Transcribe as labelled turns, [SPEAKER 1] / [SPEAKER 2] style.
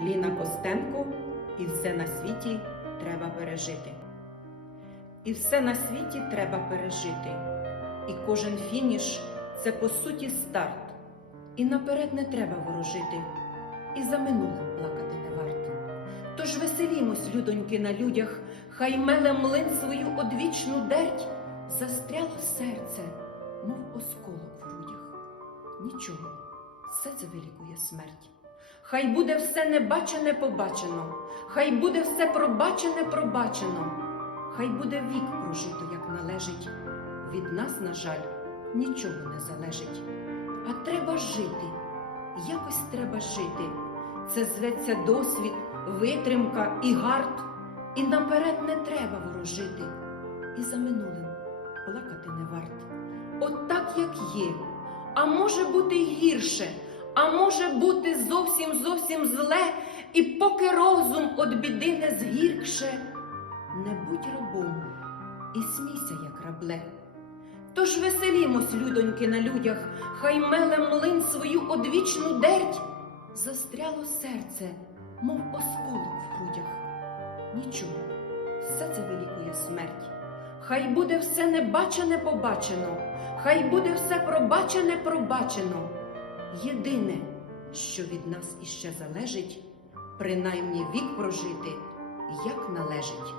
[SPEAKER 1] Ліна Костенко і все на світі треба пережити. І все на світі треба пережити. І кожен фініш це по суті старт. І наперед не треба ворожити, і за минулим плакати не варт. Тож веселімось, людоньки, на людях, хай меле млин свою одвічну дерть, застряло серце, мов осколок в грудях. Нічого, все це вилікує смерть. Хай буде все небачене побачено, хай буде все пробачене пробачено, хай буде вік прожито, як належить. Від нас, на жаль, нічого не залежить. А треба жити, якось треба жити. Це зветься досвід, витримка і гард. І наперед не треба ворожити. І за минулим плакати не варт. От так, як є. А може бути й гірше, а може бути зовсім зовсім зле, і поки розум од біди не згіркше, не будь рабом і смійся, як рабле. Тож веселімось, людоньки, на людях, хай меле млин свою одвічну дерть, застряло серце, мов осколок в грудях. Нічого, все це вилікує смерть. Хай буде все небачене побачено, хай буде все пробачене пробачено. Єдине, що від нас іще залежить, принаймні вік прожити, як належить.